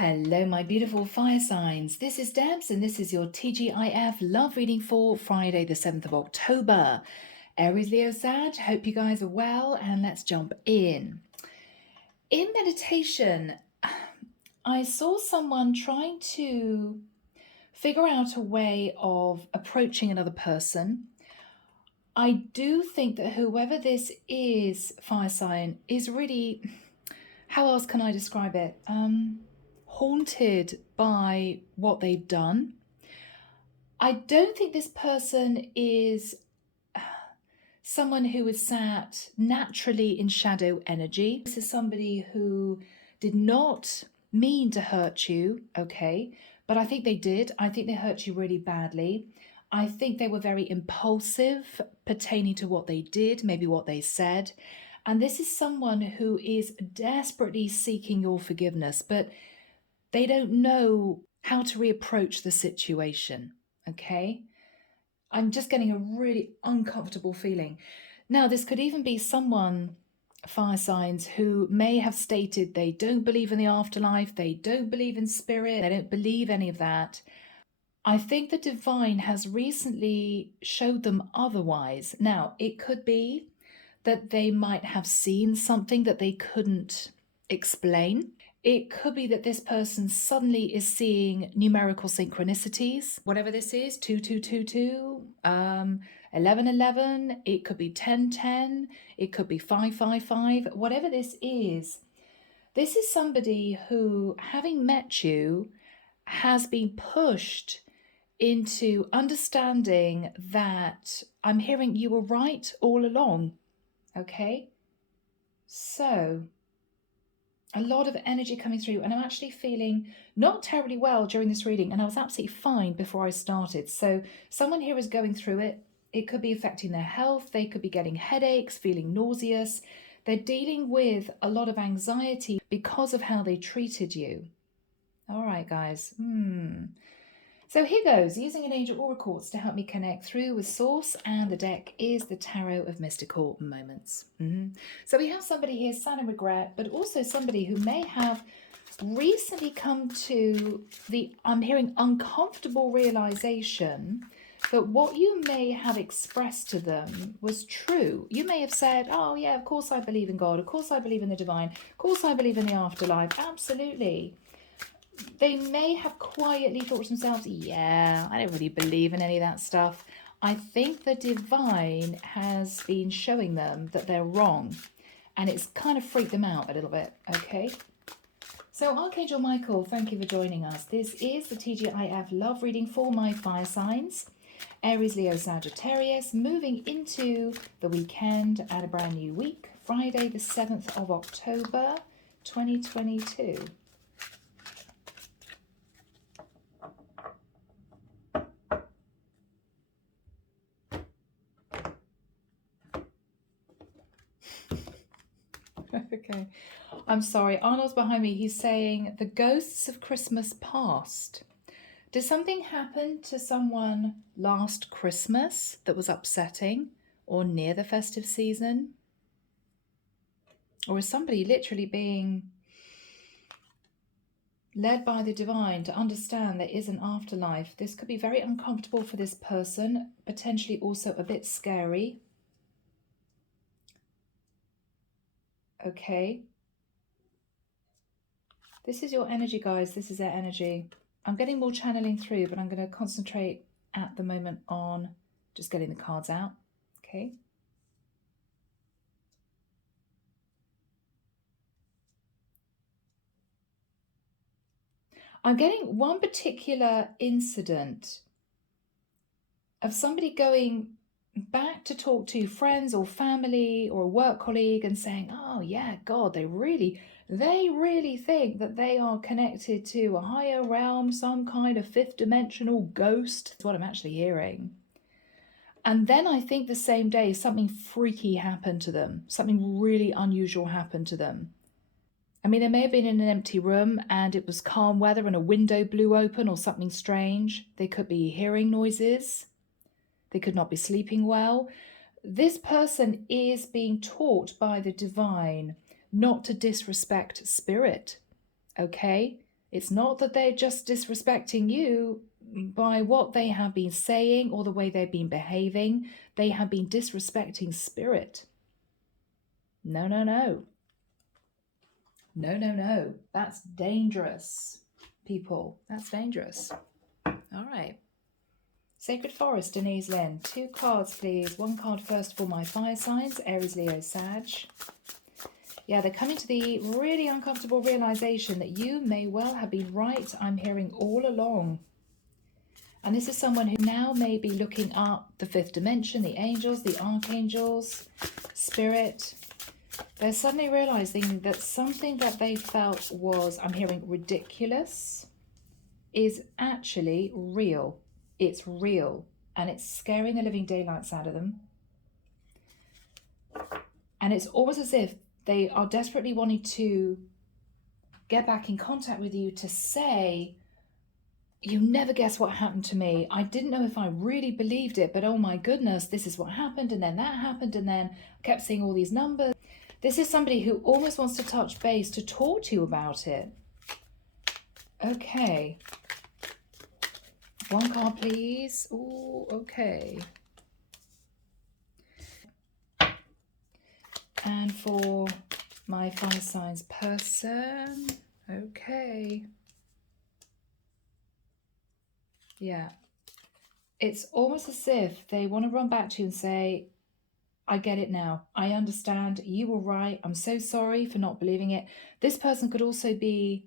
Hello, my beautiful fire signs. This is Debs, and this is your TGIF love reading for Friday, the 7th of October. Aries, Leo, Sag, hope you guys are well, and let's jump in. In meditation, I saw someone trying to figure out a way of approaching another person. I do think that whoever this is, fire sign, is really, how else can I describe it? Haunted by what they've done. I don't think this person is someone who is sat naturally in shadow energy. This is somebody who did not mean to hurt you, okay? But I think they did. I think they hurt you really badly. I think they were very impulsive pertaining to what they did, maybe what they said. And this is someone who is desperately seeking your forgiveness, but they don't know how to reapproach the situation, okay? I'm just getting a really uncomfortable feeling. Now, this could even be someone, fire signs, who may have stated they don't believe in the afterlife, they don't believe in spirit, they don't believe any of that. I think the divine has recently showed them otherwise. Now, it could be that they might have seen something that they couldn't explain. It could be that this person suddenly is seeing numerical synchronicities, whatever this is, 2222, 1111, it could be 1010, it could be 555, whatever this is somebody who, having met you, has been pushed into understanding that I'm hearing you were right all along, okay? So a lot of energy coming through, and I'm actually feeling not terribly well during this reading, and I was absolutely fine before I started. So someone here is going through it. It could be affecting their health. They could be getting headaches, feeling nauseous. They're dealing with a lot of anxiety because of how they treated you. All right, guys. So here goes, using an angel oracle to help me connect through with source, and the deck is the Tarot of Mystical Moments. So we have somebody here, sad and regret, but also somebody who may have recently come to the, I'm hearing, uncomfortable realization that what you may have expressed to them was true. You may have said, oh yeah, of course I believe in God, of course I believe in the divine, of course I believe in the afterlife, absolutely. They may have quietly thought to themselves, yeah, I don't really believe in any of that stuff. I think the divine has been showing them that they're wrong, and it's kind of freaked them out a little bit, okay? So Archangel Michael, thank you for joining us. This is the TGIF love reading for my fire signs. Aries, Leo, Sagittarius, moving into the weekend and a brand new week. Friday the 7th of October, 2022. Okay, I'm sorry. Arnold's behind me. He's saying the ghosts of Christmas past. Did something happen to someone last Christmas that was upsetting or near the festive season? Or is somebody literally being led by the divine to understand there is an afterlife? This could be very uncomfortable for this person, potentially also a bit scary. Okay. This is your energy, guys. This is their energy. I'm getting more channeling through, but I'm going to concentrate at the moment on just getting the cards out. Okay. I'm getting one particular incident of somebody going back to talk to friends or family or a work colleague and saying, oh yeah, God, they really think that they are connected to a higher realm, some kind of fifth dimensional ghost. That's what I'm actually hearing. And then I think the same day something freaky happened to them, something really unusual happened to them. I mean, they may have been in an empty room and it was calm weather and a window blew open or something strange. They could be hearing noises. They could not be sleeping well. This person is being taught by the divine not to disrespect spirit, okay? It's not that they're just disrespecting you by what they have been saying or the way they've been behaving. They have been disrespecting spirit. No, no, no. No, no, no. That's dangerous, people. That's dangerous. All right. Sacred Forest, Denise, Linn. 2 cards, please. 1 card first for my fire signs, Aries, Leo, Sag. Yeah, they're coming to the really uncomfortable realization that you may well have been right, I'm hearing all along. And this is someone who now may be looking up the 5th dimension, the angels, the archangels, spirit. They're suddenly realizing that something that they felt was, I'm hearing, ridiculous, is actually real. It's real. And it's scaring the living daylights out of them. And it's almost as if they are desperately wanting to get back in contact with you to say, you never guess what happened to me. I didn't know if I really believed it, but oh my goodness, this is what happened, and then that happened, and then I kept seeing all these numbers. This is somebody who almost wants to touch base to talk to you about it. Okay. 1 card, please. Oh, okay. And for my fire signs person, okay. Yeah. It's almost as if they want to run back to you and say, I get it now. I understand. You were right. I'm so sorry for not believing it. This person could also be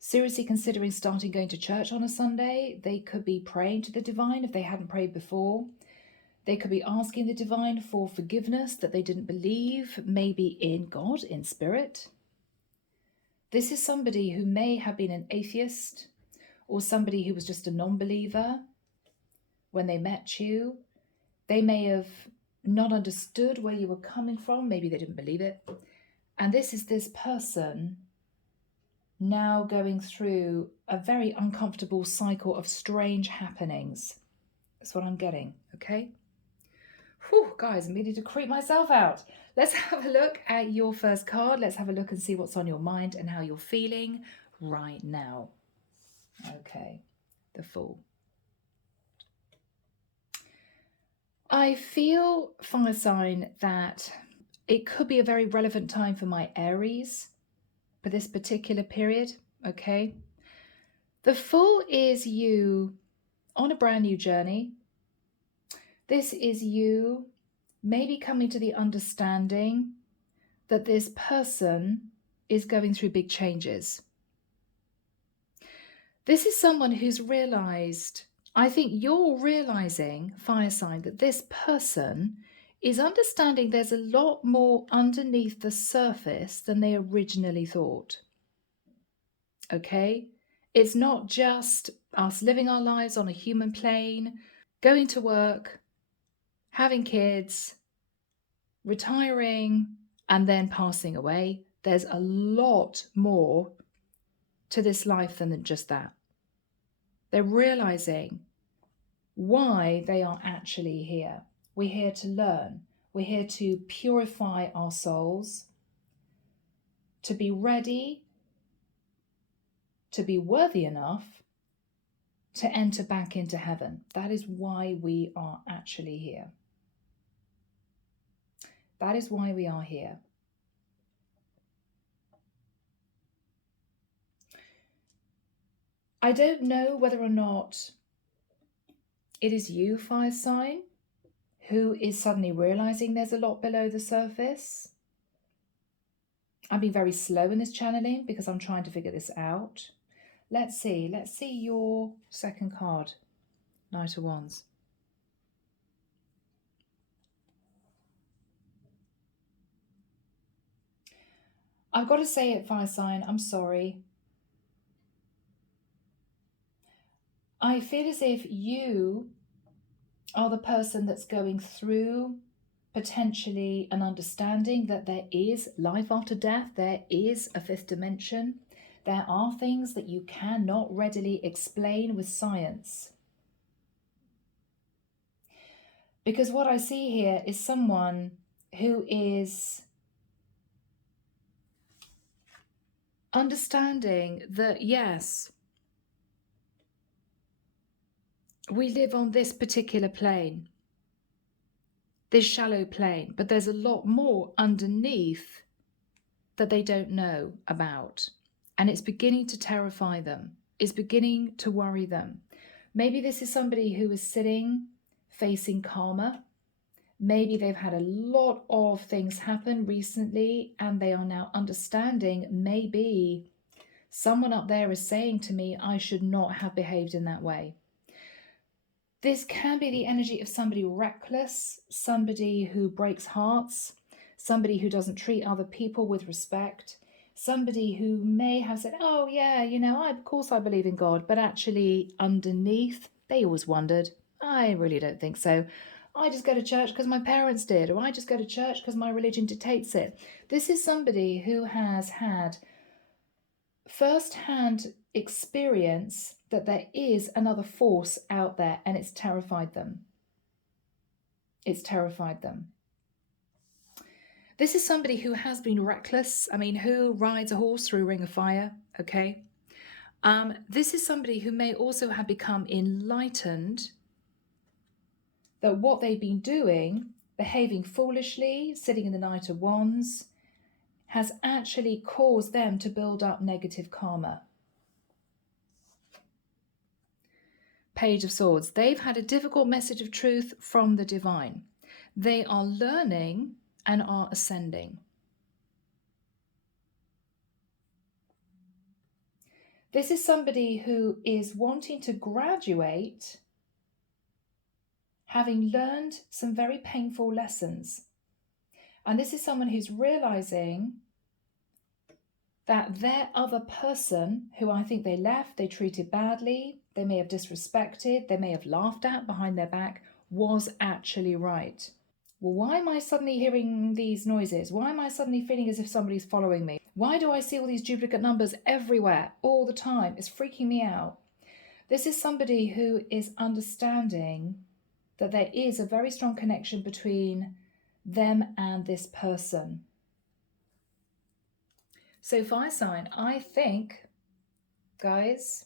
seriously considering starting going to church on a Sunday. They could be praying to the divine if they hadn't prayed before. They could be asking the divine for forgiveness that they didn't believe, maybe in God, in spirit. This is somebody who may have been an atheist or somebody who was just a non-believer when they met you. They may have not understood where you were coming from. Maybe they didn't believe it. And this is this person now going through a very uncomfortable cycle of strange happenings. That's what I'm getting, okay? Whew, guys, I'm needing to creep myself out. Let's have a look at your first card. Let's have a look and see what's on your mind and how you're feeling right now. Okay, the Fool. I feel, fire sign, that it could be a very relevant time for my Aries for this particular period, okay? The Fool is you on a brand new journey. This is you maybe coming to the understanding that this person is going through big changes. This is someone who's realized, I think you're realizing, fire sign, that this person is understanding there's a lot more underneath the surface than they originally thought. Okay? It's not just us living our lives on a human plane, going to work, having kids, retiring, and then passing away. There's a lot more to this life than just that. They're realizing why they are actually here. We're here to learn. We're here to purify our souls, to be ready, to be worthy enough to enter back into heaven. That is why we are actually here. That is why we are here. I don't know whether or not it is you, fire sign, who is suddenly realizing there's a lot below the surface. I've been very slow in this channeling because I'm trying to figure this out. Let's see your second card, Knight of Wands. I've got to say it, fire sign, I'm sorry. I feel as if you are the person that's going through potentially an understanding that there is life after death, there is a 5th dimension. There are things that you cannot readily explain with science. Because what I see here is someone who is Understanding that, yes, we live on this particular plane, this shallow plane, but there's a lot more underneath that they don't know about. And it's beginning to terrify them. It's beginning to worry them. Maybe this is somebody who is sitting facing karma. Maybe they've had a lot of things happen recently and they are now understanding, maybe someone up there is saying to me, I should not have behaved in that way. This can be the energy of somebody reckless, somebody who breaks hearts, somebody who doesn't treat other people with respect, somebody who may have said, oh yeah, of course I believe in God, but actually underneath, they always wondered, I really don't think so. I just go to church because my parents did, or I just go to church because my religion dictates it. This is somebody who has had first-hand experience that there is another force out there, and it's terrified them. It's terrified them. This is somebody who has been reckless. I mean, who rides a horse through a ring of fire? Okay. This is somebody who may also have become enlightened that what they've been doing, behaving foolishly, sitting in the Knight of Wands, has actually caused them to build up negative karma. Page of Swords. They've had a difficult message of truth from the divine. They are learning and are ascending. This is somebody who is wanting to graduate, having learned some very painful lessons. And this is someone who's realizing that their other person, who I think they left, they treated badly, they may have disrespected, they may have laughed at behind their back, was actually right. Well, why am I suddenly hearing these noises? Why am I suddenly feeling as if somebody's following me? Why do I see all these duplicate numbers everywhere, all the time? It's freaking me out. This is somebody who is understanding that there is a very strong connection between them and this person. So fire sign, I think, guys,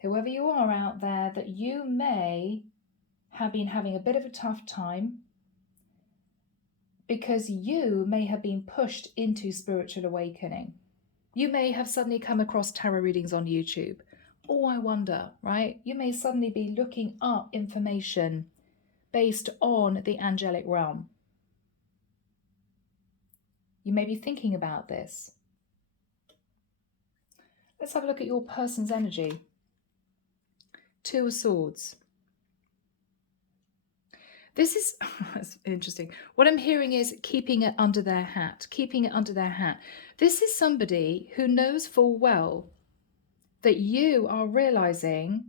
whoever you are out there, that you may have been having a bit of a tough time because you may have been pushed into spiritual awakening. You may have suddenly come across tarot readings on YouTube. Oh, I wonder, right? You may suddenly be looking up information based on the angelic realm. You may be thinking about this. Let's have a look at your person's energy. Two of Swords. This is that's interesting. What I'm hearing is keeping it under their hat, keeping it under their hat. This is somebody who knows full well that you are realizing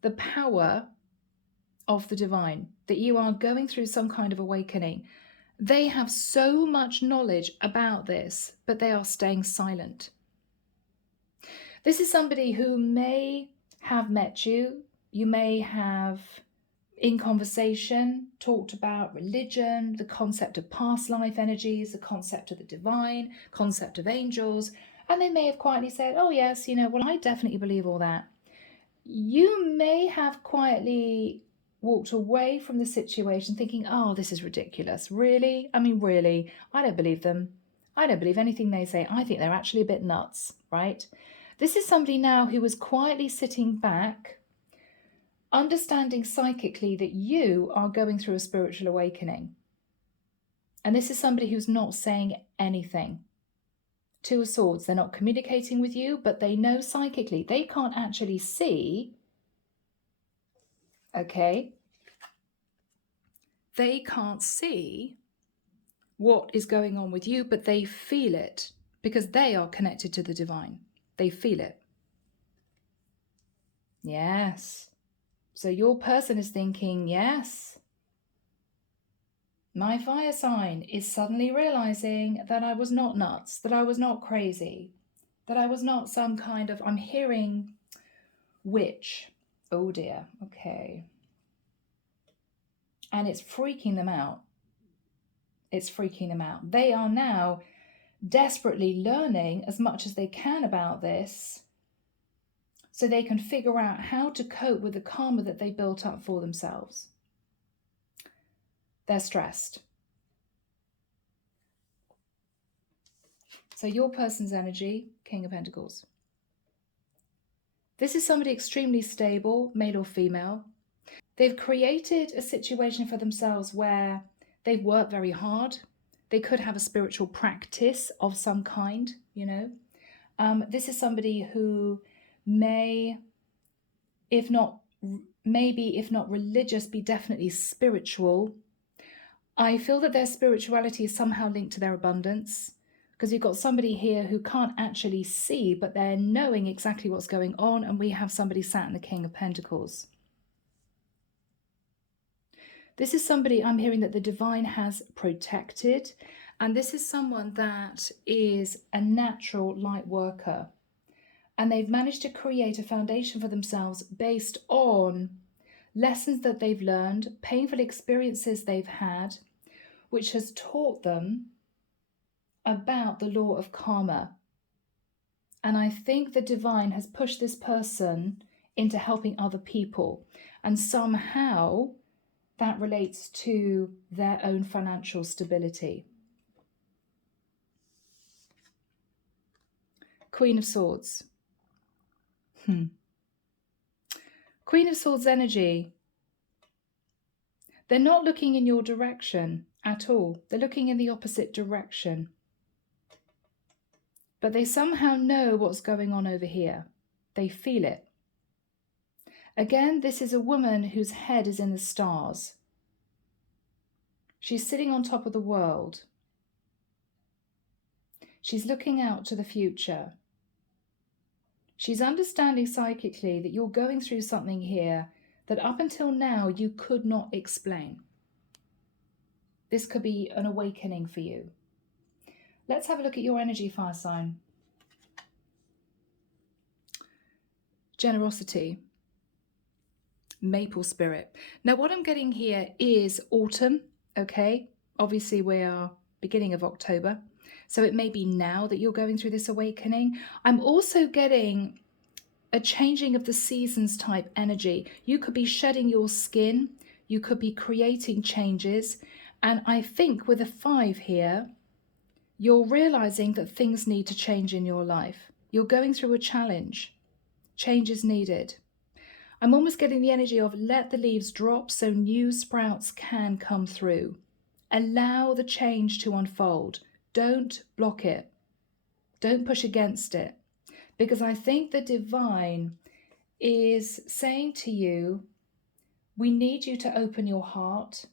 the power of the divine, that you are going through some kind of awakening. They have so much knowledge about this, but they are staying silent. This is somebody who may have met you. You may have, in conversation, talked about religion, the concept of past life energies, the concept of the divine, concept of angels, and they may have quietly said, oh yes, well, I definitely believe all that. You may have quietly walked away from the situation thinking, oh, this is ridiculous. Really? I mean, really, I don't believe them. I don't believe anything they say. I think they're actually a bit nuts, right? This is somebody now who was quietly sitting back, understanding psychically that you are going through a spiritual awakening. And this is somebody who's not saying anything. Two of Swords, they're not communicating with you, but they know psychically. They can't actually see, okay? They can't see what is going on with you, but they feel it because they are connected to the divine. They feel it. Yes. So your person is thinking, yes, my fire sign is suddenly realizing that I was not nuts, that I was not crazy, that I was not some kind of, I'm hearing witch. Oh dear, okay. And it's freaking them out. It's freaking them out. They are now desperately learning as much as they can about this so they can figure out how to cope with the karma that they built up for themselves. They're stressed. So your person's energy, King of Pentacles. This is somebody extremely stable, male or female. They've created a situation for themselves where they've worked very hard. They could have a spiritual practice of some kind, you know. This is somebody who may, if not religious, be definitely spiritual. I feel that their spirituality is somehow linked to their abundance, because you've got somebody here who can't actually see, but they're knowing exactly what's going on, and we have somebody sat in the King of Pentacles. This is somebody I'm hearing that the divine has protected, and this is someone that is a natural light worker, and they've managed to create a foundation for themselves based on lessons that they've learned, painful experiences they've had, which has taught them about the law of karma. And I think the divine has pushed this person into helping other people, and somehow that relates to their own financial stability. Queen of Swords. Queen of Swords energy. They're not looking in your direction at all. They're looking in the opposite direction. But they somehow know what's going on over here. They feel it. Again, this is a woman whose head is in the stars. She's sitting on top of the world. She's looking out to the future. She's understanding psychically that you're going through something here that up until now you could not explain. This could be an awakening for you. Let's have a look at your energy, fire sign. Generosity. Maple spirit. Now what I'm getting here is autumn, okay? Obviously we are beginning of October, so it may be now that you're going through this awakening. I'm also getting a changing of the seasons type energy. You could be shedding your skin, you could be creating changes, and I think with a 5 here, you're realizing that things need to change in your life. You're going through a challenge. Change is needed. I'm almost getting the energy of let the leaves drop so new sprouts can come through. Allow the change to unfold. Don't block it. Don't push against it. Because I think the divine is saying to you, we need you to open your heart,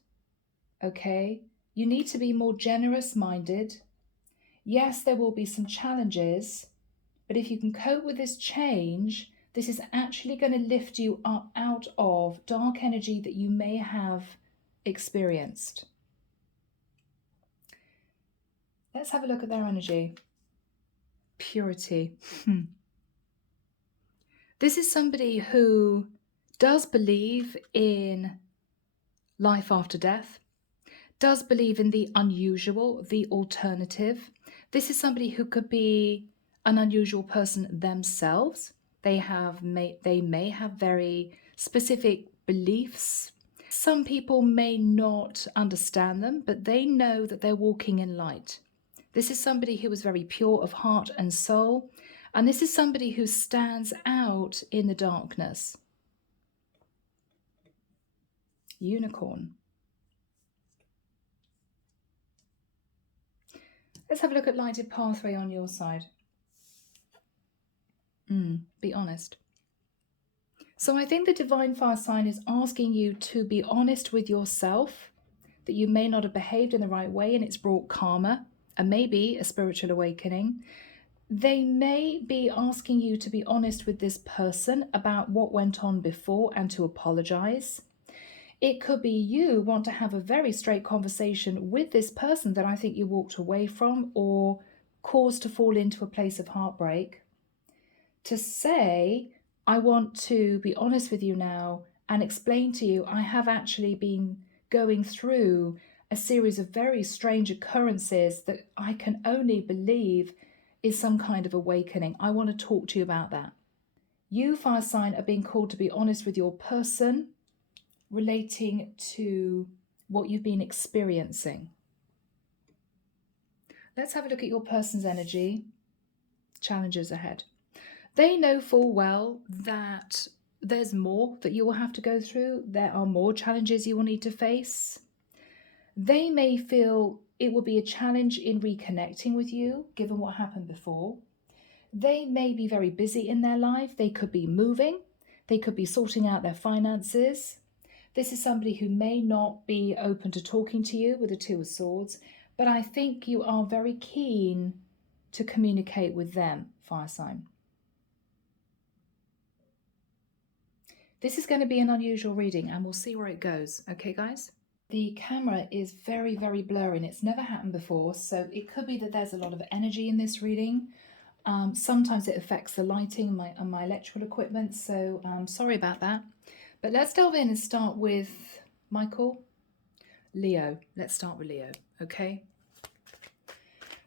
okay? You need to be more generous-minded. Yes, there will be some challenges, but if you can cope with this change, this is actually going to lift you up out of dark energy that you may have experienced. Let's have a look at their energy. Purity. This is somebody who does believe in life after death, does believe in the unusual, the alternative. This is somebody who could be an unusual person themselves. They may have very specific beliefs. Some people may not understand them, but they know that they're walking in light. This is somebody who is very pure of heart and soul, and this is somebody who stands out in the darkness. Unicorn. Let's have a look at lighted pathway on your side. Be honest. So I think the divine fire sign is asking you to be honest with yourself, that you may not have behaved in the right way and it's brought karma and maybe a spiritual awakening. They may be asking you to be honest with this person about what went on before and to apologize. It could be you want to have a very straight conversation with this person that I think you walked away from or caused to fall into a place of heartbreak, to say, I want to be honest with you now and explain to you I have actually been going through a series of very strange occurrences that I can only believe is some kind of awakening. I want to talk to you about that. You, fire sign, are being called to be honest with your person relating to what you've been experiencing. Let's have a look at your person's energy. Challenges ahead. They know full well that there's more that you will have to go through. There are more challenges you will need to face. They may feel it will be a challenge in reconnecting with you, given what happened before. They may be very busy in their life. They could be moving. They could be sorting out their finances. This is somebody who may not be open to talking to you with the Two of Swords, but I think you are very keen to communicate with them, fire sign. This is going to be an unusual reading and we'll see where it goes. Okay, guys? The camera is very, very blurry and it's never happened before, so it could be that there's a lot of energy in this reading. Sometimes it affects the lighting and my electrical equipment, so sorry about that. But let's delve in and start with Michael. Leo. Let's start with Leo, okay?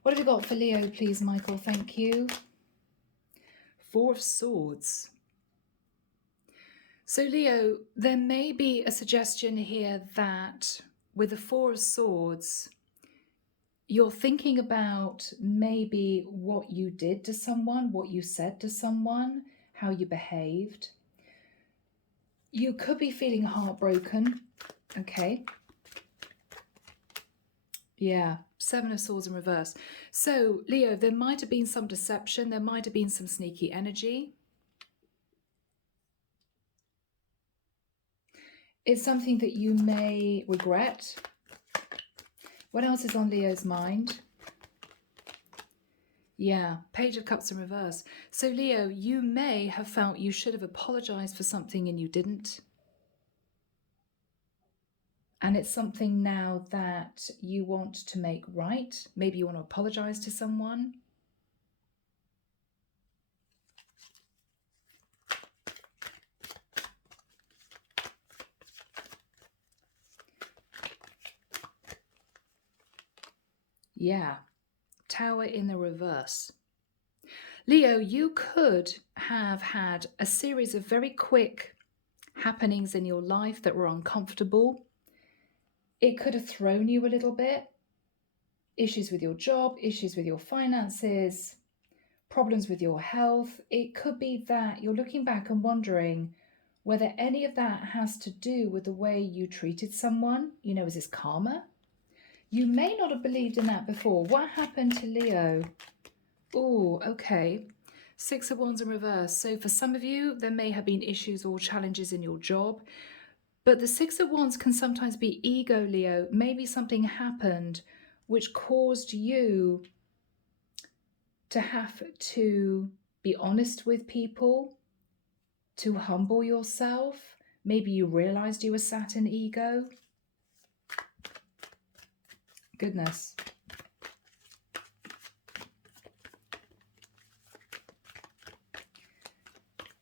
What have you got for Leo, please, Michael? Thank you. Four of Swords. So, Leo, there may be a suggestion here that with the Four of Swords, you're thinking about maybe what you did to someone, what you said to someone, how you behaved. You could be feeling heartbroken, okay? Yeah, Seven of Swords in reverse. So, Leo, there might have been some deception. There might have been some sneaky energy. It's something that you may regret. What else is on Leo's mind? Yeah, Page of Cups in reverse. So, Leo, you may have felt you should have apologized for something and you didn't. And it's something now that you want to make right. Maybe you want to apologize to someone. Yeah, Tower in the reverse. Leo, you could have had a series of very quick happenings in your life that were uncomfortable. It could have thrown you a little bit. Issues with your job, issues with your finances, problems with your health. It could be that you're looking back and wondering whether any of that has to do with the way you treated someone. You know, is this karma? You may not have believed in that before. What happened to Leo? Oh, okay. Six of Wands in reverse. So for some of you, there may have been issues or challenges in your job. But the Six of Wands can sometimes be ego, Leo. Maybe something happened which caused you to have to be honest with people, to humble yourself. Maybe you realized you were sat in ego. Goodness.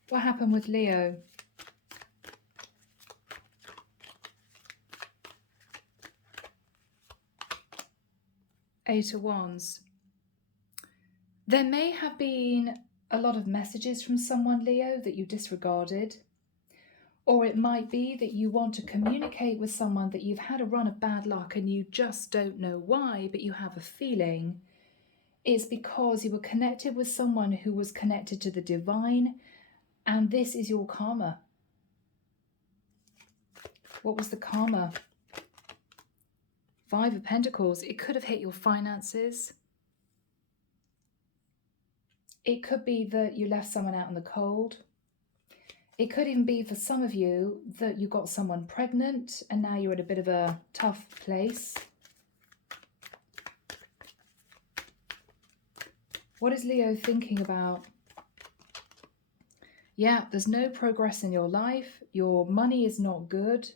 What happened with Leo? Eight of Wands. There may have been a lot of messages from someone, Leo, that you disregarded. Or it might be that you want to communicate with someone that you've had a run of bad luck and you just don't know why, but you have a feeling it's because you were connected with someone who was connected to the divine, and this is your karma. What was the karma? Five of Pentacles. It could have hit your finances. It could be that you left someone out in the cold. It could even be for some of you that you got someone pregnant and now you're at a bit of a tough place. What is Leo thinking about? Yeah, there's no progress in your life. Your money is not good.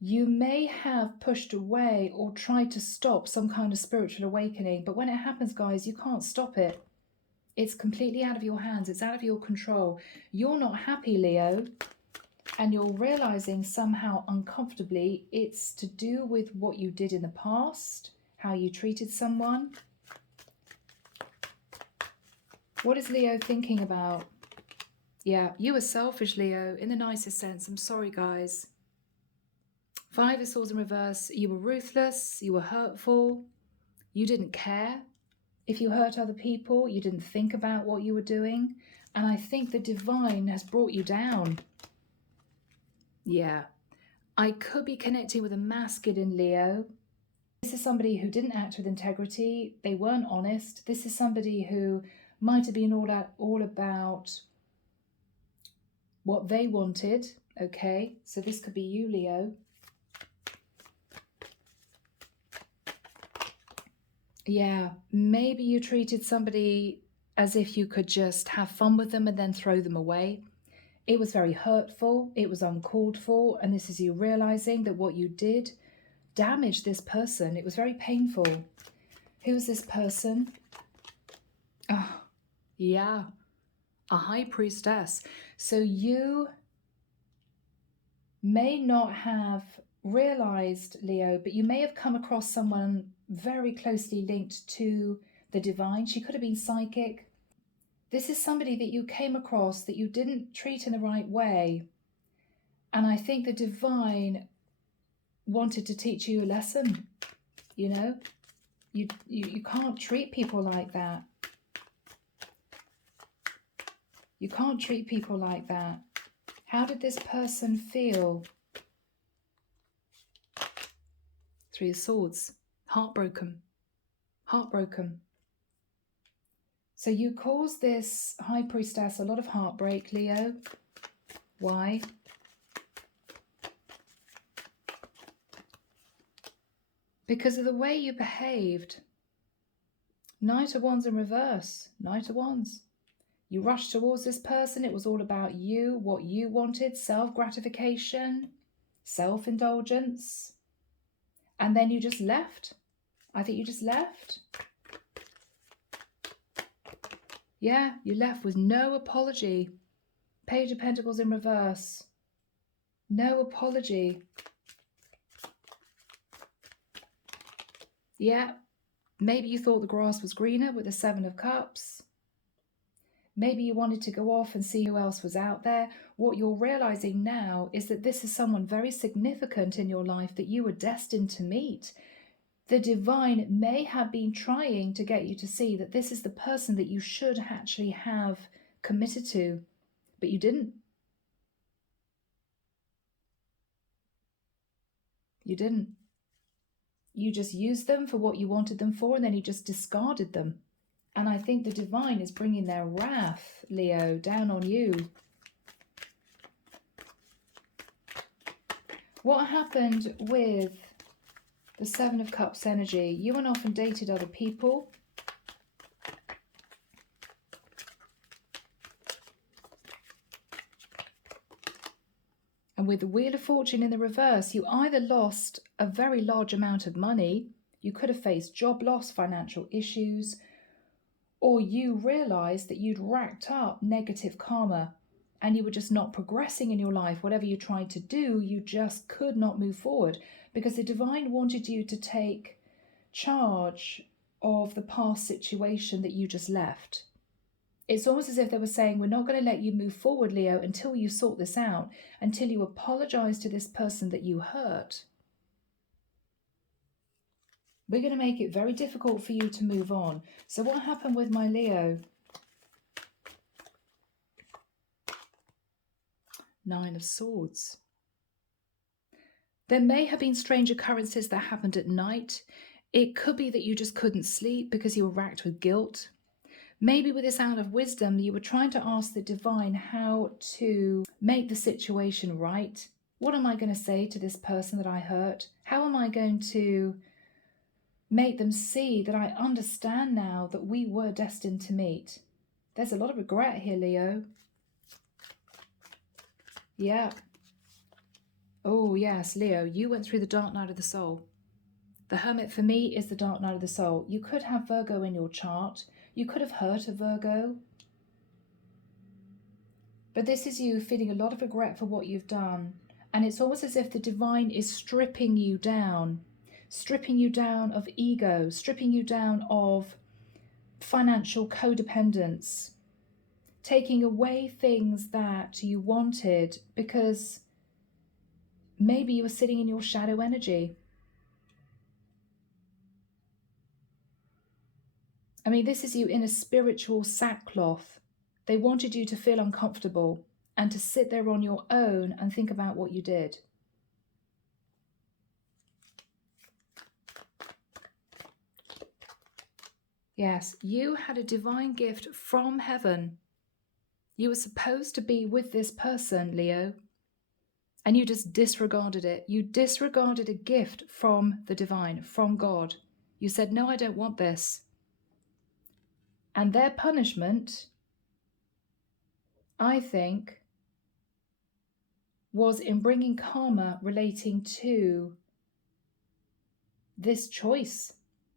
You may have pushed away or tried to stop some kind of spiritual awakening, but when it happens, guys, you can't stop it. It's completely out of your hands. It's out of your control. You're not happy, Leo. And you're realizing somehow uncomfortably it's to do with what you did in the past, how you treated someone. What is Leo thinking about? Yeah, you were selfish, Leo, in the nicest sense. I'm sorry, guys. Five of Swords in reverse. You were ruthless. You were hurtful. You didn't care if you hurt other people. You didn't think about what you were doing. And I think the divine has brought you down. Yeah. I could be connecting with a masculine Leo. This is somebody who didn't act with integrity. They weren't honest. This is somebody who might have been all about what they wanted. Okay, so this could be you, Leo. Yeah, maybe you treated somebody as if you could just have fun with them and then throw them away. It was very hurtful. It was uncalled for. And this is you realizing that what you did damaged this person. It was very painful. Who's this person? Oh, yeah, a high priestess. So you may not have realized, Leo, but you may have come across someone very closely linked to the divine. She could have been psychic. This is somebody that you came across that you didn't treat in the right way. And I think the divine wanted to teach you a lesson. You know, you can't treat people like that. You can't treat people like that. How did this person feel? Three of Swords. Heartbroken. Heartbroken. So you caused this high priestess a lot of heartbreak, Leo. Why? Because of the way you behaved. Knight of Wands in reverse. Knight of Wands. You rushed towards this person. It was all about you, what you wanted, self-gratification, self-indulgence. And then you just left. I think you just left. Yeah, you left with no apology. Page of Pentacles in reverse. No apology. Yeah, maybe you thought the grass was greener with the Seven of Cups. Maybe you wanted to go off and see who else was out there. What you're realizing now is that this is someone very significant in your life that you were destined to meet. The divine may have been trying to get you to see that this is the person that you should actually have committed to, but you didn't. You didn't. You just used them for what you wanted them for, and then you just discarded them. And I think the divine is bringing their wrath, Leo, down on you. What happened with the Seven of Cups energy? You went off and dated other people. And with the Wheel of Fortune in the reverse, you either lost a very large amount of money, you could have faced job loss, financial issues, or you realized that you'd racked up negative karma and you were just not progressing in your life. Whatever you tried to do, you just could not move forward because the divine wanted you to take charge of the past situation that you just left. It's almost as if they were saying, we're not going to let you move forward, Leo, until you sort this out, until you apologize to this person that you hurt. We're going to make it very difficult for you to move on. So what happened with my Leo? Nine of Swords. There may have been strange occurrences that happened at night. It could be that you just couldn't sleep because you were racked with guilt. Maybe with this out of wisdom, you were trying to ask the divine how to make the situation right. What am I going to say to this person that I hurt? How am I going to make them see that I understand now that we were destined to meet? There's a lot of regret here, Leo. Yeah. Oh, yes, Leo, you went through the dark night of the soul. The Hermit for me is the dark night of the soul. You could have Virgo in your chart. You could have hurt a Virgo. But this is you feeling a lot of regret for what you've done. And it's almost as if the divine is stripping you down of ego, stripping you down of financial codependence, taking away things that you wanted because maybe you were sitting in your shadow energy. I mean, this is you in a spiritual sackcloth. They wanted you to feel uncomfortable and to sit there on your own and think about what you did. Yes, you had a divine gift from heaven. You were supposed to be with this person, Leo, and you just disregarded it. You disregarded a gift from the divine, from God. You said, no, I don't want this. And their punishment, I think, was in bringing karma relating to this choice,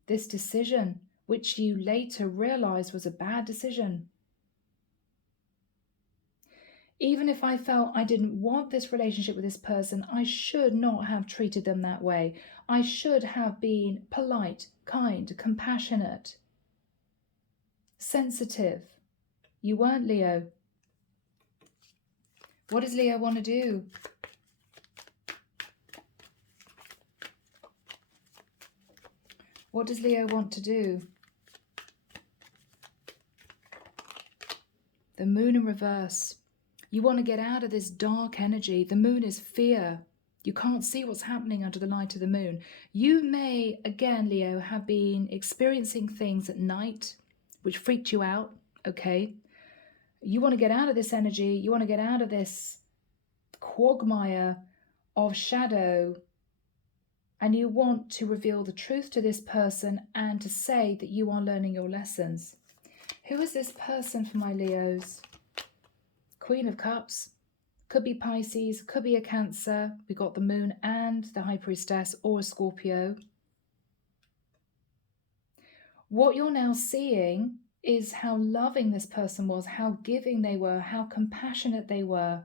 this decision, which you later realized was a bad decision. Even if I felt I didn't want this relationship with this person, I should not have treated them that way. I should have been polite, kind, compassionate, sensitive. You weren't, Leo. What does Leo want to do? What does Leo want to do? The moon in reverse. You want to get out of this dark energy. The moon is fear. You can't see what's happening under the light of the moon. You may, again, Leo, have been experiencing things at night which freaked you out, okay? You want to get out of this energy. You want to get out of this quagmire of shadow, and you want to reveal the truth to this person and to say that you are learning your lessons. Who is this person for my Leos? Queen of Cups. Could be Pisces, could be a Cancer. We got the Moon and the High Priestess, or a Scorpio. What you're now seeing is how loving this person was, how giving they were, how compassionate they were.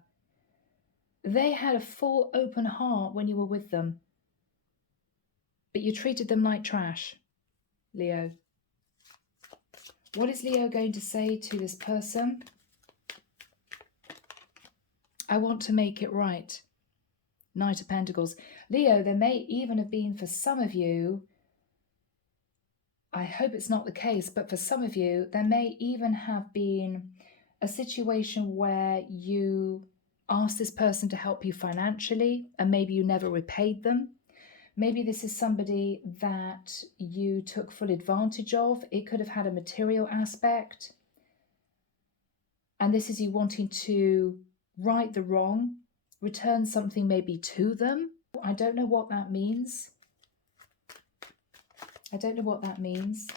They had a full open heart when you were with them, but you treated them like trash, Leo. What is Leo going to say to this person? I want to make it right. Knight of Pentacles. Leo, there may even have been for some of you, I hope it's not the case, but for some of you, there may even have been a situation where you asked this person to help you financially and maybe you never repaid them. Maybe this is somebody that you took full advantage of. It could have had a material aspect. And this is you wanting to right the wrong, return something maybe to them. I don't know what that means. I don't know what that means.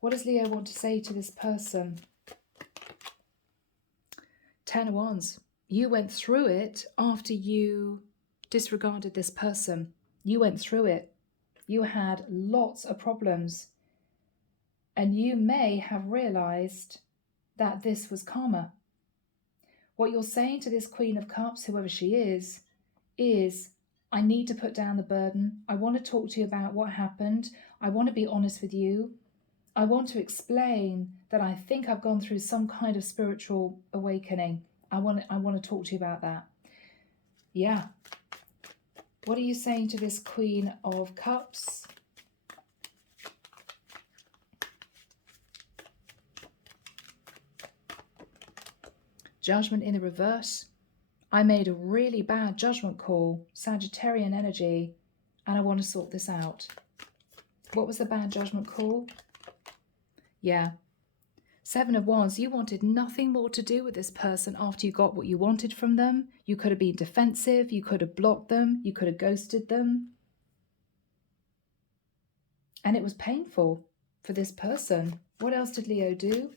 What does Leo want to say to this person? Ten of Wands. You went through it after you disregarded this person. You went through it. You had lots of problems. And you may have realized that this was karma. What you're saying to this Queen of Cups, whoever she is I need to put down the burden. I want to talk to you about what happened. I want to be honest with you. I want to explain that I think I've gone through some kind of spiritual awakening. I want to talk to you about that. Yeah. What are you saying to this Queen of Cups? Judgment in the reverse. I made a really bad judgment call, Sagittarian energy, and I want to sort this out. What was the bad judgment call? Yeah. Seven of Wands, you wanted nothing more to do with this person after you got what you wanted from them. You could have been defensive, you could have blocked them, you could have ghosted them. And it was painful for this person. What else did Leo do?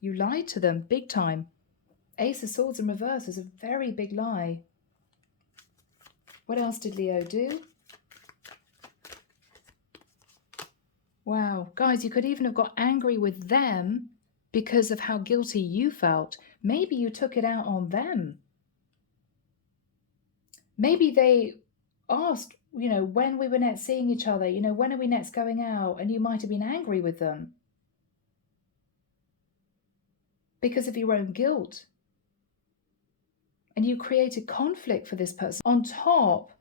You lied to them big time. Ace of Swords in reverse is a very big lie. What else did Leo do? Wow, guys, you could even have got angry with them because of how guilty you felt. Maybe you took it out on them. Maybe they asked, when we were next seeing each other, when are we next going out? And you might have been angry with them because of your own guilt. And you created conflict for this person on top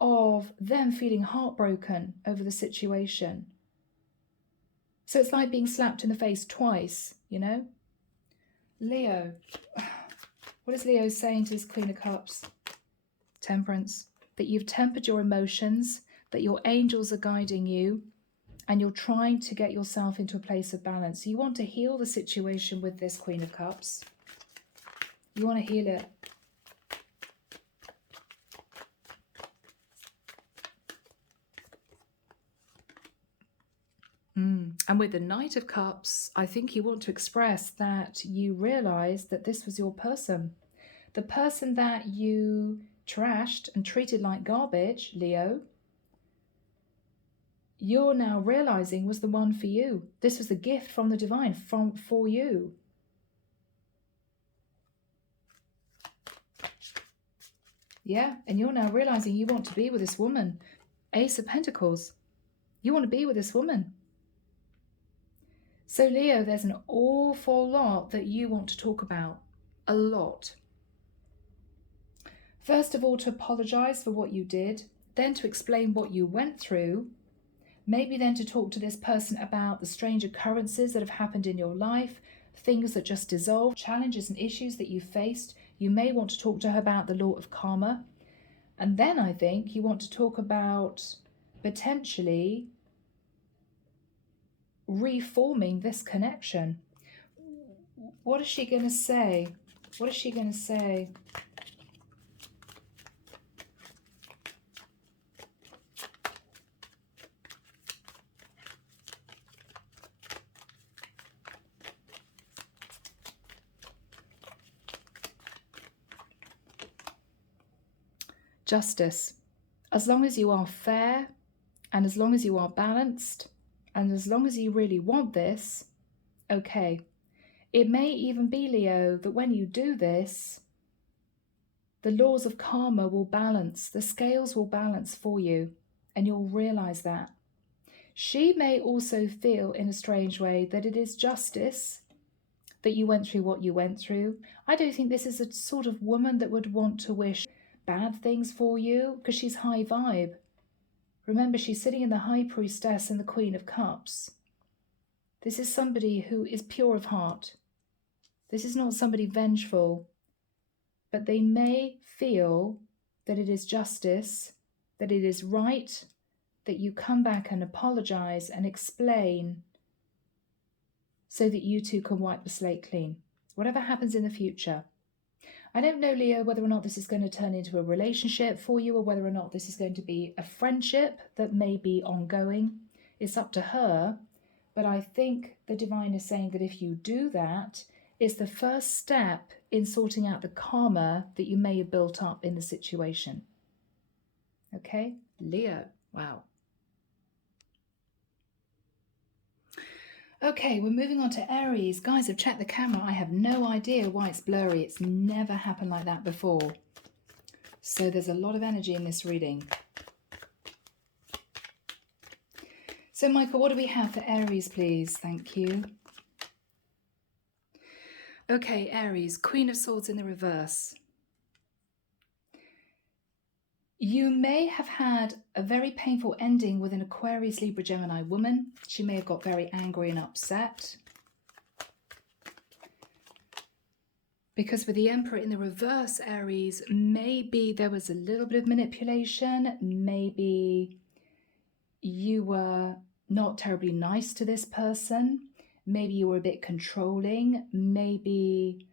of them feeling heartbroken over the situation. So it's like being slapped in the face twice, Leo. What is Leo saying to this Queen of Cups? Temperance. That you've tempered your emotions, that your angels are guiding you, and you're trying to get yourself into a place of balance. You want to heal the situation with this Queen of Cups. You want to heal it. And with the Knight of Cups, I think you want to express that you realize that this was your person. The person that you trashed and treated like garbage, Leo, you're now realizing was the one for you. This was a gift from the divine for you. Yeah, and you're now realizing you want to be with this woman. Ace of Pentacles. You want to be with this woman. So Leo, there's an awful lot that you want to talk about. A lot. First of all, to apologize for what you did, then to explain what you went through, maybe then to talk to this person about the strange occurrences that have happened in your life, things that just dissolved, challenges and issues that you faced. You may want to talk to her about the law of karma. And then I think you want to talk about potentially reforming this connection. What is she going to say? What is she going to say? Justice. As long as you are fair, and as long as you are balanced, and as long as you really want this, okay. It may even be, Leo, that when you do this, the laws of karma will balance, the scales will balance for you, and you'll realize that. She may also feel in a strange way that it is justice that you went through what you went through. I don't think this is a sort of woman that would want to wish bad things for you, because she's high vibe. Remember, she's sitting in the High Priestess and the Queen of Cups. This is somebody who is pure of heart. This is not somebody vengeful, but they may feel that it is justice, that it is right, that you come back and apologize and explain so that you two can wipe the slate clean. Whatever happens in the future. I don't know, Leo, whether or not this is going to turn into a relationship for you or whether or not this is going to be a friendship that may be ongoing. It's up to her. But I think the divine is saying that if you do that, it's the first step in sorting out the karma that you may have built up in the situation. Okay, Leo. Wow. Okay, we're moving on to Aries. Guys, I've checked the camera. I have no idea why it's blurry. It's never happened like that before. So there's a lot of energy in this reading. So, Michael, what do we have for Aries, please? Thank you. Okay, Aries, Queen of Swords in the reverse. You may have had a very painful ending with an Aquarius, Libra, Gemini woman. She may have got very angry and upset. Because with the Emperor in the reverse, Aries, maybe there was a little bit of manipulation. Maybe you were not terribly nice to this person. Maybe you were a bit controlling. Maybe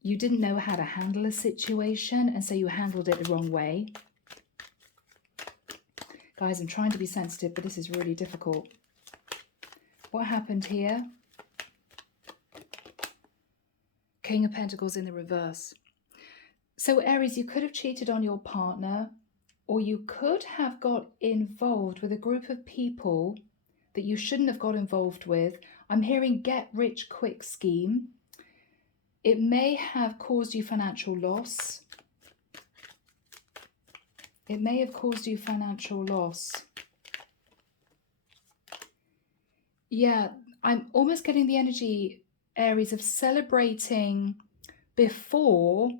you didn't know how to handle a situation, and so you handled it the wrong way. Guys, I'm trying to be sensitive, but this is really difficult. What happened here? King of Pentacles in the reverse. So, Aries, you could have cheated on your partner, or you could have got involved with a group of people that you shouldn't have got involved with. I'm hearing get rich quick scheme. It may have caused you financial loss. It may have caused you financial loss. Yeah, I'm almost getting the energy, Aries, of celebrating before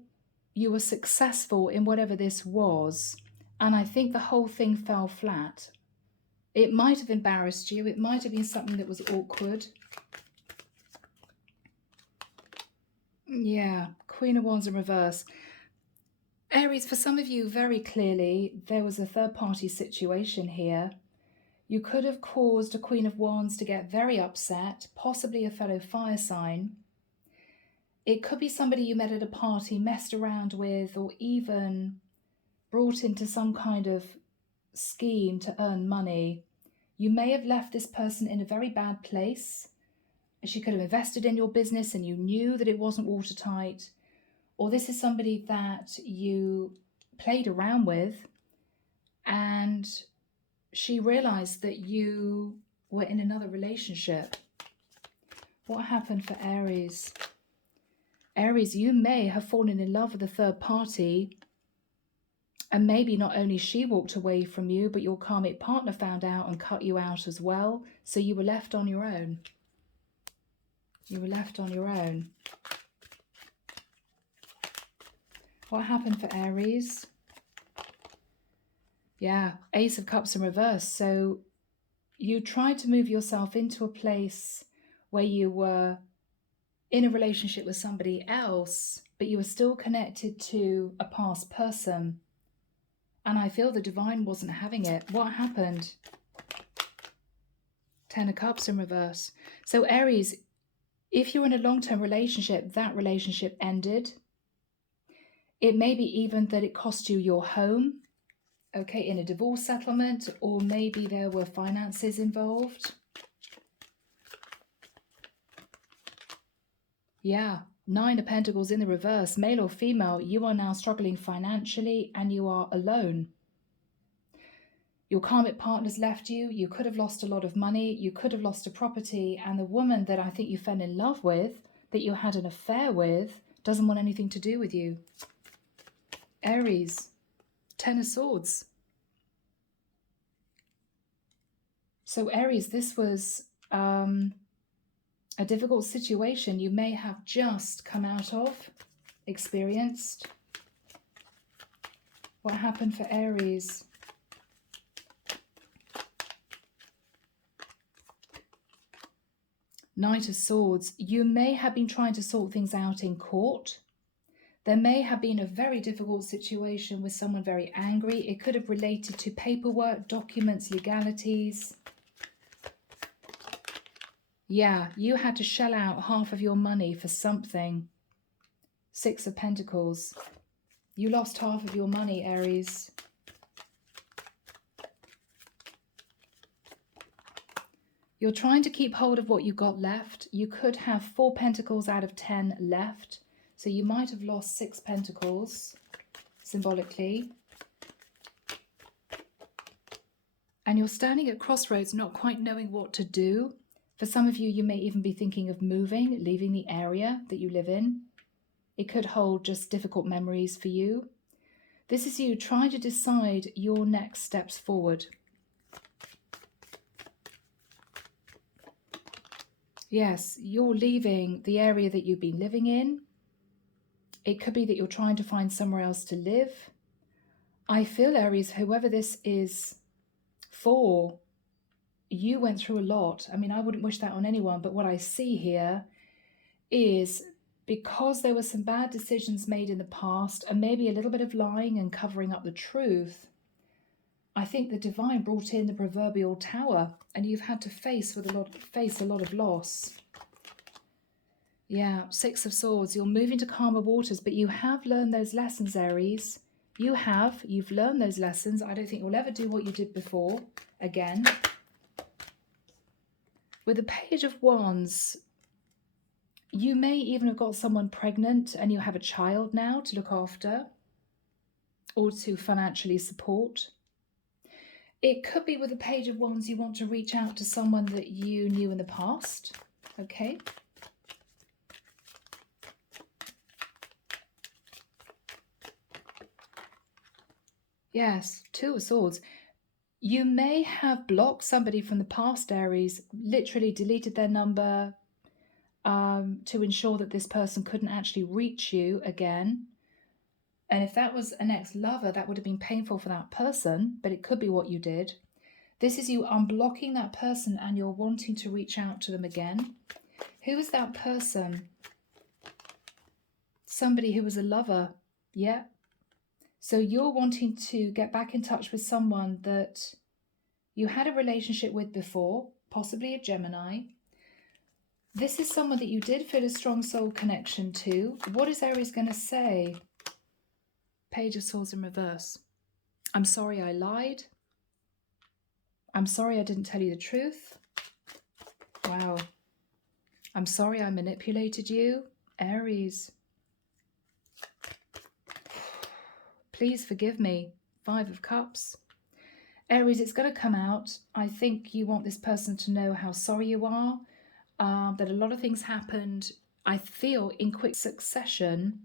you were successful in whatever this was. And I think the whole thing fell flat. It might have embarrassed you. It might have been something that was awkward. Yeah, Queen of Wands in reverse. Aries, for some of you, very clearly, there was a third-party situation here. You could have caused a Queen of Wands to get very upset, possibly a fellow fire sign. It could be somebody you met at a party, messed around with, or even brought into some kind of scheme to earn money. You may have left this person in a very bad place. She could have invested in your business and you knew that it wasn't watertight. Or this is somebody that you played around with and she realized that you were in another relationship. What happened for Aries? Aries, you may have fallen in love with a third party, and maybe not only she walked away from you, but your karmic partner found out and cut you out as well. So you were left on your own. You were left on your own. What happened for Aries? Yeah, Ace of Cups in reverse. So you tried to move yourself into a place where you were in a relationship with somebody else, but you were still connected to a past person. And I feel the divine wasn't having it. What happened? Ten of Cups in reverse. So Aries, if you're in a long-term relationship, that relationship ended. It may be even that it cost you your home, okay, in a divorce settlement, or maybe there were finances involved. Yeah, Nine of Pentacles in the reverse. Male or female, you are now struggling financially and you are alone. Your karmic partner's left you. You could have lost a lot of money. You could have lost a property. And the woman that I think you fell in love with, that you had an affair with, doesn't want anything to do with you. Aries, Ten of Swords. So Aries, this was a difficult situation you may have just come out of, experienced. What happened for Aries? Knight of Swords. You may have been trying to sort things out in court. There may have been a very difficult situation with someone very angry. It could have related to paperwork, documents, legalities. Yeah, you had to shell out half of your money for something. Six of Pentacles. You lost half of your money, Aries. You're trying to keep hold of what you got left. You could have 4 Pentacles out of 10 left. So you might have lost 6 Pentacles, symbolically. And you're standing at crossroads, not quite knowing what to do. For some of you, you may even be thinking of moving, leaving the area that you live in. It could hold just difficult memories for you. This is you trying to decide your next steps forward. Yes, you're leaving the area that you've been living in. It could be that you're trying to find somewhere else to live. I feel, Aries, whoever this is for, you went through a lot. I mean, I wouldn't wish that on anyone, but what I see here is because there were some bad decisions made in the past and maybe a little bit of lying and covering up the truth, I think the divine brought in the proverbial tower and you've had to face a lot of loss. Yeah, Six of Swords. You're moving to calmer waters, but you have learned those lessons, Aries. You've learned those lessons. I don't think you'll ever do what you did before again. With the Page of Wands, you may even have got someone pregnant and you have a child now to look after or to financially support. It could be with the Page of Wands, you want to reach out to someone that you knew in the past. Okay. Yes, Two of Swords. You may have blocked somebody from the past, Aries, literally deleted their number to ensure that this person couldn't actually reach you again. And if that was an ex-lover, that would have been painful for that person, but it could be what you did. This is you unblocking that person and you're wanting to reach out to them again. Who is that person? Somebody who was a lover. Yeah. So you're wanting to get back in touch with someone that you had a relationship with before, possibly a Gemini. This is someone that you did feel a strong soul connection to. What is Aries going to say? Page of Swords in reverse. I'm sorry I lied. I'm sorry I didn't tell you the truth. Wow. I'm sorry I manipulated you. Aries. Please forgive me. 5 of Cups. Aries, it's going to come out. I think you want this person to know how sorry you are, that a lot of things happened, I feel, in quick succession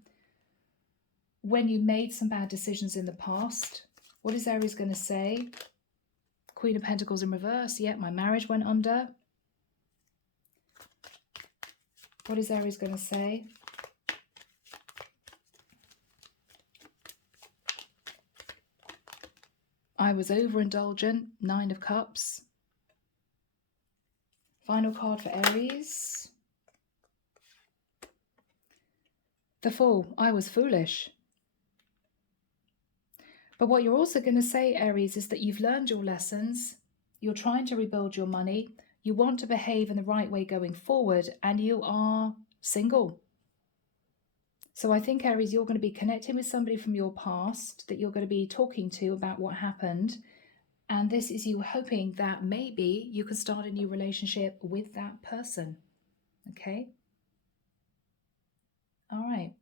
when you made some bad decisions in the past. What is Aries going to say? Queen of Pentacles in reverse. Yeah, my marriage went under. What is Aries going to say? I was overindulgent. 9 of Cups. Final card for Aries. The Fool. I was foolish. But what you're also going to say, Aries, is that you've learned your lessons. You're trying to rebuild your money. You want to behave in the right way going forward, and you are single. So I think, Aries, you're going to be connecting with somebody from your past that you're going to be talking to about what happened. And this is you hoping that maybe you can start a new relationship with that person. Okay? All right.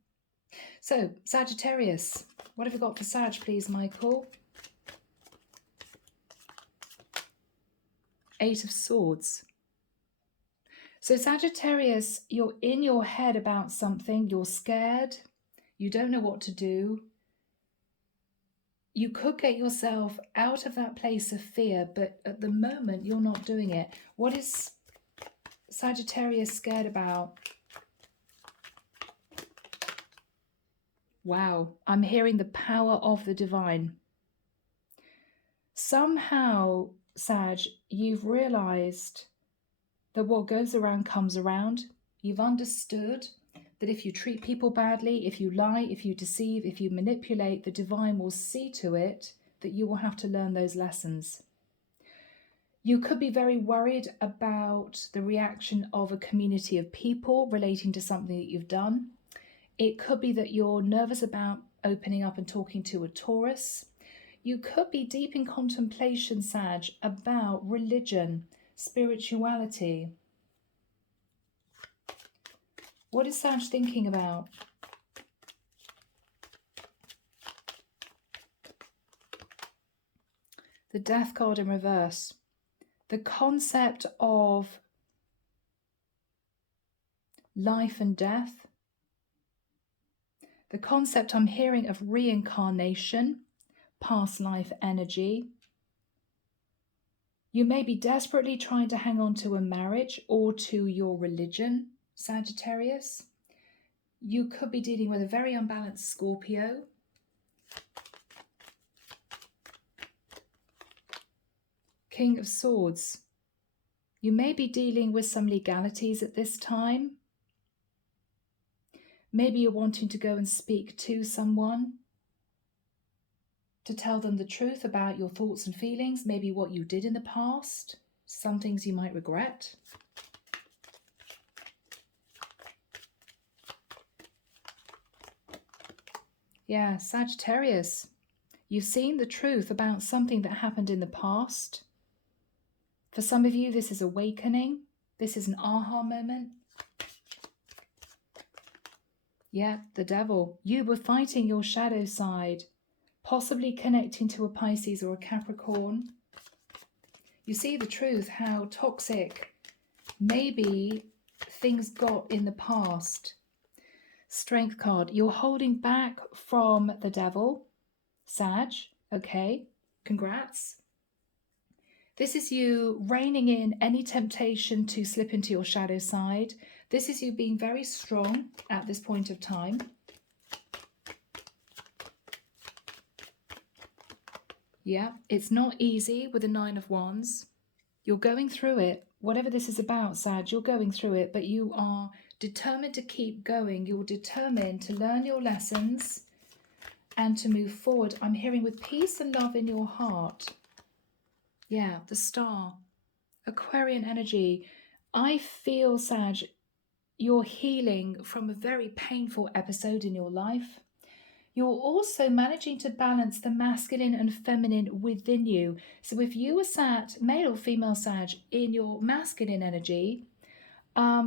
So, Sagittarius. What have we got for Sag, please, Michael? 8 of Swords. So, Sagittarius, you're in your head about something. You're scared. You don't know what to do. You could get yourself out of that place of fear, but at the moment, you're not doing it. What is Sagittarius scared about? Wow, I'm hearing the power of the divine. Somehow, Sag, you've realized that what goes around comes around. You've understood that if you treat people badly, if you lie, if you deceive, if you manipulate, the divine will see to it that you will have to learn those lessons. You could be very worried about the reaction of a community of people relating to something that you've done. It could be that you're nervous about opening up and talking to a Taurus. You could be deep in contemplation, Sag, about religion, spirituality. What is Sag thinking about? The Death card in reverse. The concept of life and death. The concept I'm hearing of reincarnation, past life energy. You may be desperately trying to hang on to a marriage or to your religion, Sagittarius. You could be dealing with a very unbalanced Scorpio. King of Swords. You may be dealing with some legalities at this time. Maybe you're wanting to go and speak to someone to tell them the truth about your thoughts and feelings, maybe what you did in the past, some things you might regret. Yeah, Sagittarius, you've seen the truth about something that happened in the past. For some of you, this is awakening. This is an aha moment. Yeah, the devil. You were fighting your shadow side, possibly connecting to a Pisces or a Capricorn. You see the truth, how toxic maybe things got in the past. Strength card. You're holding back from the devil, Sag. Okay, congrats. This is you reining in any temptation to slip into your shadow side. This is you being very strong at this point of time. Yeah, it's not easy with the Nine of Wands. You're going through it. Whatever this is about, Sag, you're going through it, but you are determined to keep going. You're determined to learn your lessons and to move forward. I'm hearing with peace and love in your heart. Yeah, the Star. Aquarian energy. I feel, Sag, you're healing from a very painful episode in your life. You're also managing to balance the masculine and feminine within you. So if you were sat, male or female Sag, in your masculine energy,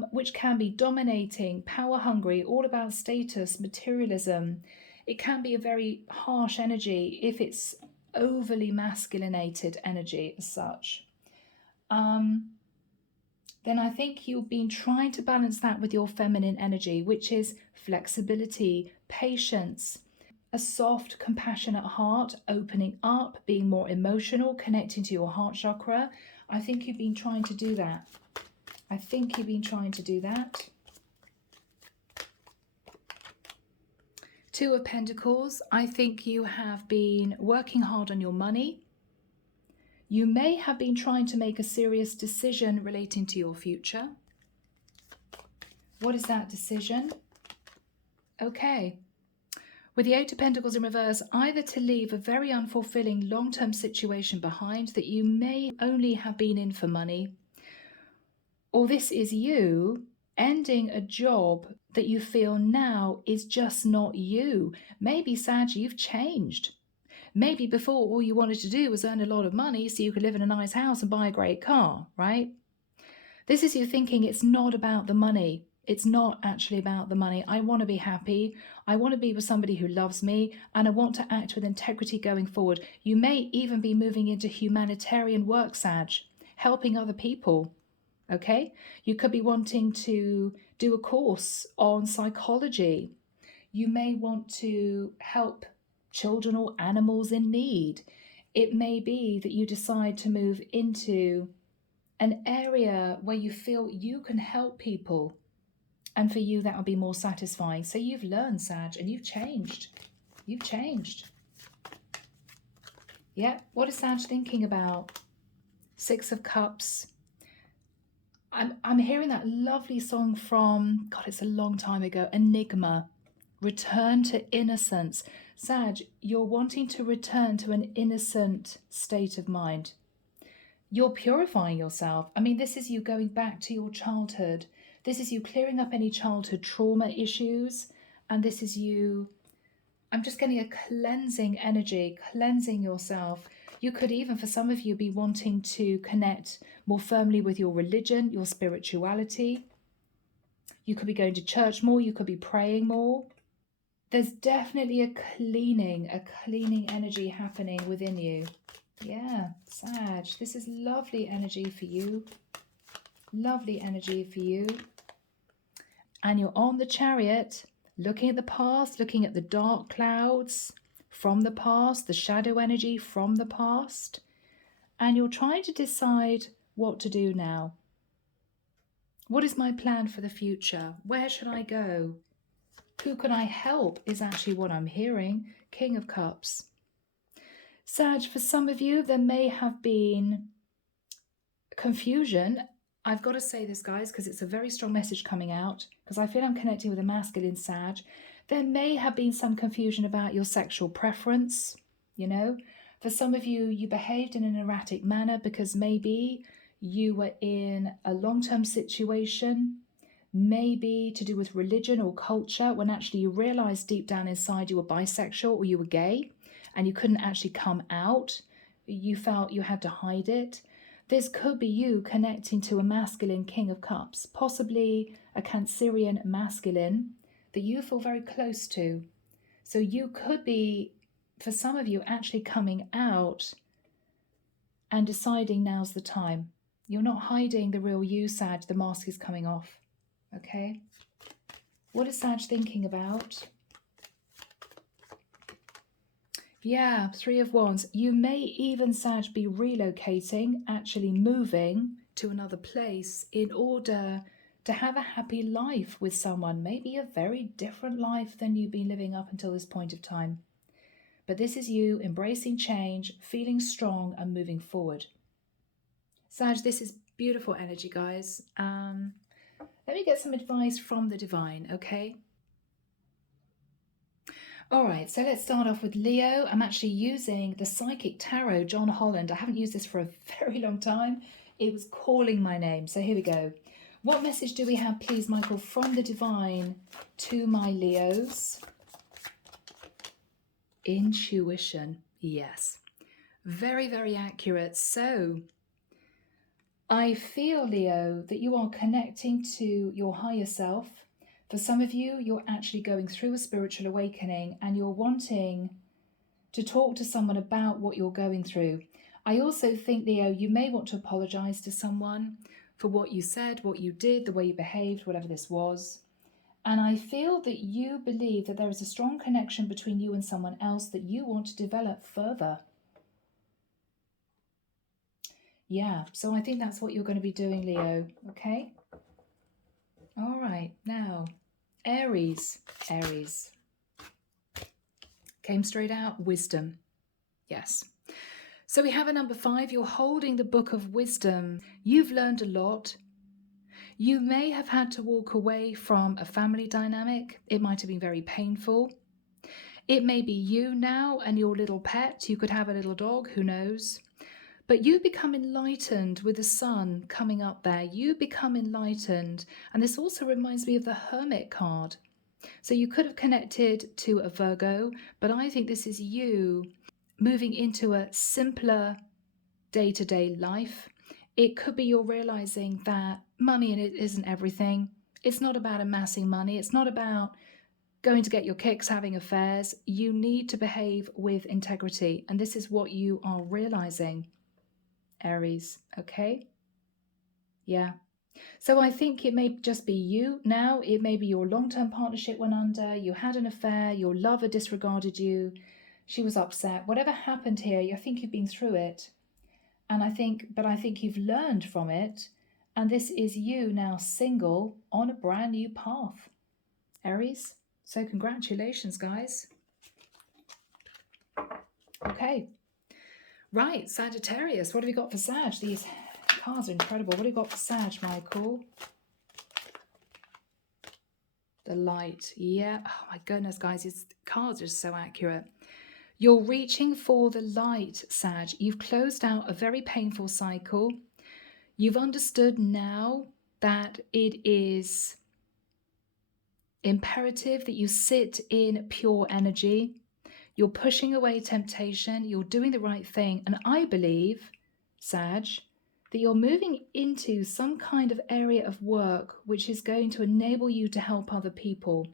which can be dominating, power hungry, all about status, materialism, it can be a very harsh energy if it's overly masculinated energy as such. Then I think you've been trying to balance that with your feminine energy, which is flexibility, patience, a soft, compassionate heart, opening up, being more emotional, connecting to your heart chakra. I think you've been trying to do that. I think you've been trying to do that. Two of Pentacles. I think you have been working hard on your money. You may have been trying to make a serious decision relating to your future. What is that decision? Okay. With the Eight of Pentacles in reverse, either to leave a very unfulfilling long-term situation behind that you may only have been in for money, or this is you ending a job that you feel now is just not you. Maybe, Sag, you've changed. Maybe before all you wanted to do was earn a lot of money so you could live in a nice house and buy a great car, right? This is you thinking it's not about the money. It's not actually about the money. I want to be happy. I want to be with somebody who loves me, and I want to act with integrity going forward. You may even be moving into humanitarian work, Sag, helping other people, okay? You could be wanting to do a course on psychology. You may want to help children or animals in need. It may be that you decide to move into an area where you feel you can help people, and for you that will be more satisfying. So you've learned, Sag, and you've changed. You've changed. Yeah, what is Sag thinking about? Six of Cups. I'm hearing that lovely song from, God, it's a long time ago, Enigma. Return to innocence. Sag, you're wanting to return to an innocent state of mind. You're purifying yourself. I mean, this is you going back to your childhood. This is you clearing up any childhood trauma issues. And this is you, I'm just getting a cleansing energy, cleansing yourself. You could even, for some of you, be wanting to connect more firmly with your religion, your spirituality. You could be going to church more. You could be praying more. There's definitely a cleaning energy happening within you. Yeah, Sag, this is lovely energy for you. Lovely energy for you. And you're on the Chariot, looking at the past, looking at the dark clouds from the past, the shadow energy from the past. And you're trying to decide what to do now. What is my plan for the future? Where should I go? Who can I help is actually what I'm hearing. King of Cups. Sag, for some of you, there may have been confusion. I've got to say this, guys, because it's a very strong message coming out, because I feel I'm connecting with a masculine Sag. There may have been some confusion about your sexual preference, you know. For some of you, you behaved in an erratic manner because maybe you were in a long-term situation, maybe to do with religion or culture, when actually you realized deep down inside you were bisexual or you were gay and you couldn't actually come out. You felt you had to hide it. This could be you connecting to a masculine King of Cups, possibly a Cancerian masculine that you feel very close to. So you could be, for some of you, actually coming out and deciding now's the time. You're not hiding the real you, Sag. The mask is coming off. Okay? What is Sag thinking about? Yeah, Three of Wands. You may even, Sag, be relocating, actually moving to another place in order to have a happy life with someone. Maybe a very different life than you've been living up until this point of time. But this is you embracing change, feeling strong and moving forward. Sag, this is beautiful energy, guys. Let me get some advice from the divine, okay? All right, so let's start off with Leo. I'm actually using the Psychic Tarot, John Holland. I haven't used this for a very long time. It was calling my name. So here we go. What message do we have, please, Michael, from the divine to my Leos? Intuition. Yes. Very, very accurate. So I feel, Leo, that you are connecting to your higher self. For some of you, you're actually going through a spiritual awakening and you're wanting to talk to someone about what you're going through. I also think, Leo, you may want to apologize to someone for what you said, what you did, the way you behaved, whatever this was. And I feel that you believe that there is a strong connection between you and someone else that you want to develop further. Yeah, so I think that's what you're going to be doing, Leo, okay? All right, now, Aries. Aries. Came straight out, wisdom. Yes. So we have a number 5. You're holding the book of wisdom. You've learned a lot. You may have had to walk away from a family dynamic. It might have been very painful. It may be you now and your little pet. You could have a little dog, who knows? But you become enlightened with the sun coming up there. You become enlightened. And this also reminds me of the Hermit card. So you could have connected to a Virgo, but I think this is you moving into a simpler day-to-day life. It could be you're realizing that money in it isn't everything. It's not about amassing money. It's not about going to get your kicks, having affairs. You need to behave with integrity. And this is what you are realizing, Aries, okay? Yeah. So I think it may just be you now. It may be your long-term partnership went under. You had an affair. Your lover disregarded you. She was upset. Whatever happened here, I think you've been through it. And I think you've learned from it. And this is you now single on a brand new path, Aries. So congratulations, guys. Okay. Right, Sagittarius. What have we got for Sag? These cards are incredible. What have you got for Sag, Michael? The light. Yeah. Oh my goodness, guys. These cards are so accurate. You're reaching for the light, Sag. You've closed out a very painful cycle. You've understood now that it is imperative that you sit in pure energy. You're pushing away temptation. You're doing the right thing. And I believe, Sag, that you're moving into some kind of area of work which is going to enable you to help other people.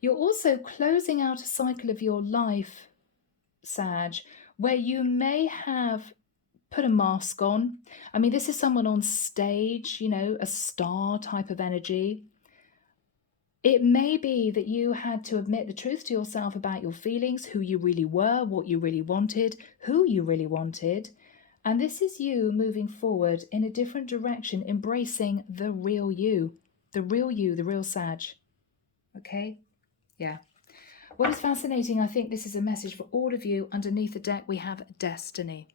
You're also closing out a cycle of your life, Sag, where you may have put a mask on. I mean, this is someone on stage, you know, a star type of energy. It may be that you had to admit the truth to yourself about your feelings, who you really were, what you really wanted, who you really wanted. And this is you moving forward in a different direction, embracing the real you, the real Sag. Okay? Yeah. What is fascinating, I think this is a message for all of you. Underneath the deck, we have destiny.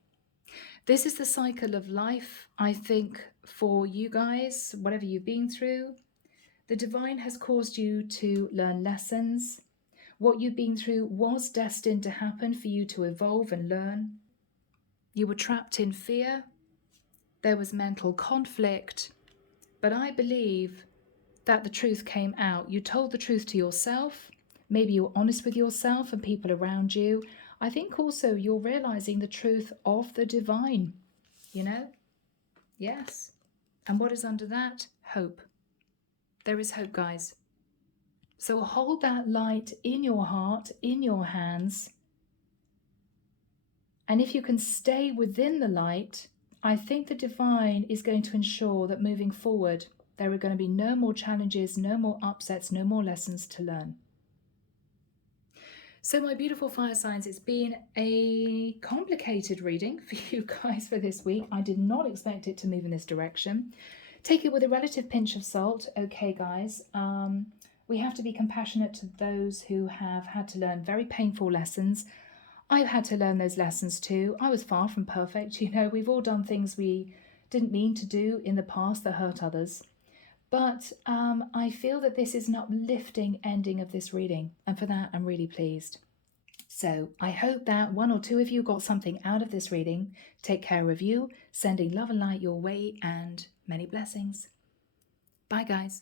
This is the cycle of life, I think, for you guys, whatever you've been through. The divine has caused you to learn lessons. What you've been through was destined to happen for you to evolve and learn. You were trapped in fear. There was mental conflict. But I believe that the truth came out. You told the truth to yourself. Maybe you're honest with yourself and people around you. I think also you're realizing the truth of the divine, you know? Yes. And what is under that? Hope. There is hope, guys. So hold that light in your heart, in your hands. And if you can stay within the light, I think the divine is going to ensure that moving forward, there are going to be no more challenges, no more upsets, no more lessons to learn. So my beautiful fire signs, it's been a complicated reading for you guys for this week. I did not expect it to move in this direction. Take it with a relative pinch of salt, okay, guys. We have to be compassionate to those who have had to learn very painful lessons. I've had to learn those lessons too. I was far from perfect. You know, we've all done things we didn't mean to do in the past that hurt others. But I feel that this is an uplifting ending of this reading, and for that I'm really pleased. So I hope that one or two of you got something out of this reading. Take care of you, sending love and light your way, and many blessings. Bye, guys.